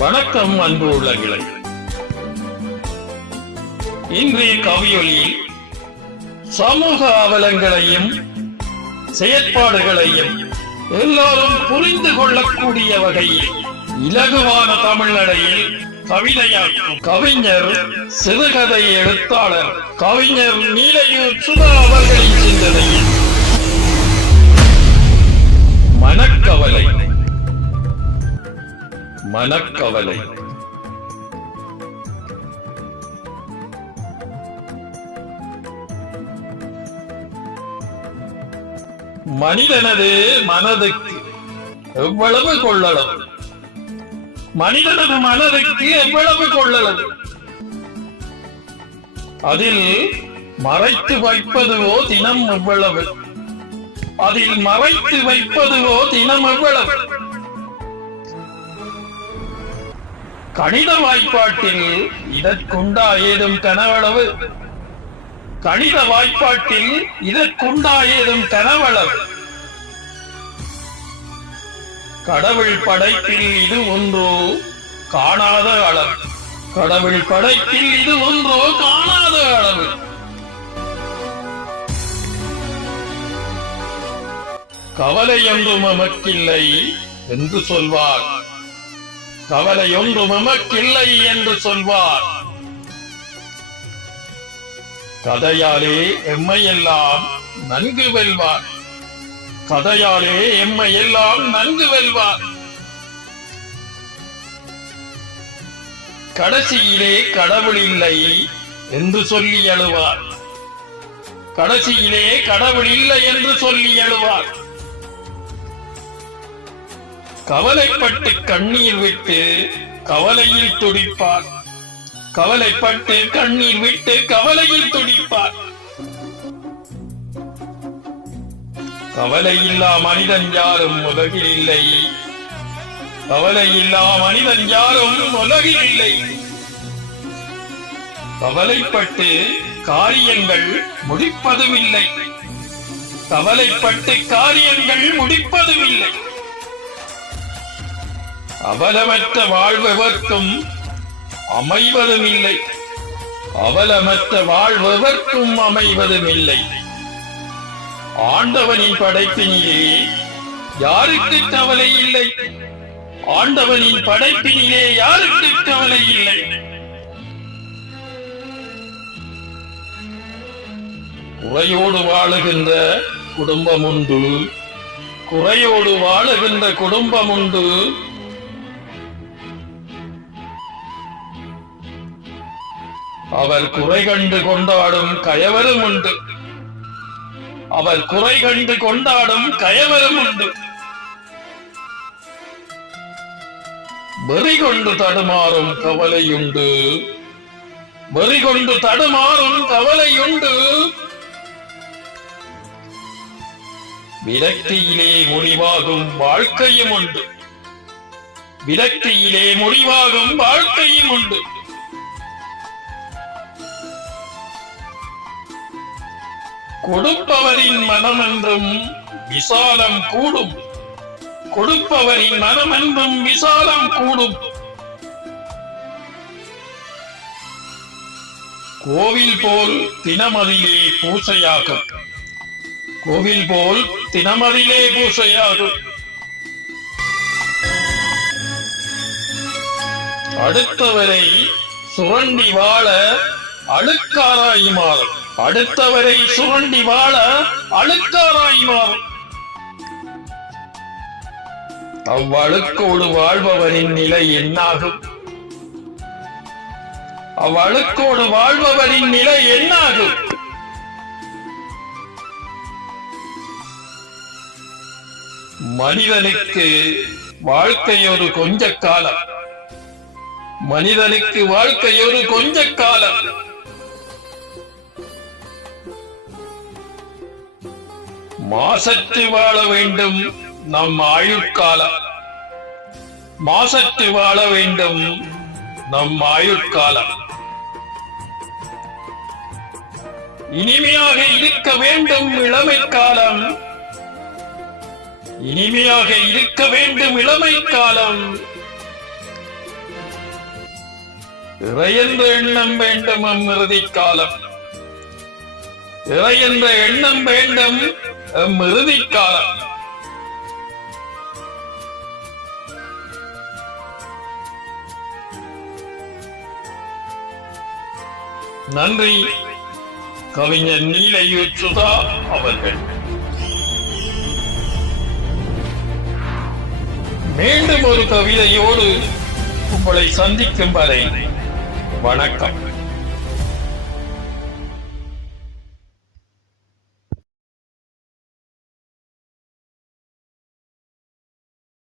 வணக்கம் அன்பு உள்ளங்களை. இன்றைய கவியொலியில் சமூக அவலங்களையும் செயற்பாடுகளையும் எல்லோரும் புரிந்து கொள்ளக்கூடிய வகையில் இலகுவான தமிழ்நடையில் கவிதையாக்கும் கவிஞர், சிறுகதை எழுத்தாளர் கவிஞர் நீலையூர் சுதா அவர்களின் சிந்தனையில் மனக்கவலை. மனக்கவலை மனிதனது மனதுக்கு எவ்வளவு கொள்ளளவு, மனிதனது மனதுக்கு எவ்வளவு கொள்ளளவு, அதில் மறைத்து வைப்பதுவோ தினம் எவ்வளவு, அதில் மறைத்து வைப்பதுவோ தினம் எவ்வளவு. கணித வாய்ப்பாட்டில் இதற்குண்டா ஏதும் கனவளவு, கணித வாய்ப்பாட்டில் இதற்குண்டா ஏதும் கனவளவு. கடவுள் படைப்பில் இது ஒன்றோ காணாத அளவு, கடவுள் படைப்பில் இது ஒன்றோ காணாத அளவு. கவலை ஒன்றும் எமக்கில்லை என்று சொல்வார், கவலை ஒன்றும் எமக்கில்லை என்று சொல்வார். கதையாலே எம்மையெல்லாம் நன்கு வெல்வார், கதையாலே எம்மையெல்லாம் நன்கு வெல்வார். கடைசியிலே கடவுள் இல்லை என்று சொல்லி அழுவார், கடைசியிலே கடவுள் இல்லை என்று சொல்லி அழுவார். கவலைப்பட்டு கண்ணீர் விட்டு கவலையில் துடிப்பார், கவலைப்பட்டு கண்ணீர் விட்டு கவலையில் துடிப்பார். கவலை இல்லா மனிதன் யாரும் உலகில் இல்லை, கவலை இல்லா மனிதன் யாரும் உலகில் இல்லை. கவலைப்பட்டு காரியங்கள் முடிப்பதும் இல்லை, கவலைப்பட்டு காரியங்கள் முடிப்பதும் இல்லை. அவலமற்ற வாழ்வதற்கும் அமைவதும் இல்லை, அவலமற்ற வாழ்வதற்கும் அமைவதும் இல்லை. ஆண்டவனின் படைப்பினிலே யாருக்கு கவலை இல்லை, ஆண்டவனின் படைப்பினிலே யாருக்கு கவலை இல்லை. குறையோடு வாழுகின்ற குடும்பம் உண்டு, குறையோடு வாழுகின்ற குடும்பம் உண்டு. அவர் குறை கண்டு கொண்டாடும் கயவரும் உண்டு, அவர் குறை கண்டு கொண்டாடும் கயவரும் உண்டு. வெறி கொண்டு தடுமாறும் கவலையுண்டு, வெறி கொண்டு தடுமாறும் கவலையுண்டு. விரக்தியிலே முடிவாகும் வாழ்க்கையும் உண்டு, விரக்தியிலே முடிவாகும் வாழ்க்கையும் உண்டு. கொடுப்பவரின் மனம் என்றும் விசாலம் கூடும், கொடுப்பவரின் மனம் என்றும் விசாலம் கூடும். கோவில் போல் தினமதிலே பூசையாகும், கோவில் போல் தினமதிலே பூசையாகும். அடுத்தவரை சுரண்டி வாழ அழுக்காராய் மாறும், அடுத்தவரை சுரண்டி வாழ அழுக்காராய் மாறும். அவ்வழுக்கோடு வாழ்பவரின் நிலை என்னாகும், அவ்வழுக்கோடு வாழ்பவரின் நிலை என்னாகும். மனிதனுக்கு வாழ்க்கை ஒரு கொஞ்ச காலம், மனிதனுக்கு வாழ்க்கை ஒரு கொஞ்ச காலம். மாசற்று வாழ வேண்டும் நம் ஆயுட்காலம், மாசற்று வாழ வேண்டும் நம் ஆயுட்காலம். இனிமையாக இருக்க வேண்டும் இளமை காலம், இனிமையாக இருக்க வேண்டும் இளமை காலம். இறையென்ற எண்ணம் வேண்டும் இறுதி காலம். இறையென்ற எண்ணம் வேண்டும் இறுதி காலம். நன்றி கவிஞர் நீலயூர் சுதா அவர்கள். மீண்டும் ஒரு கவிதையோடு உங்களை சந்திக்கும் வரை வணக்கம்.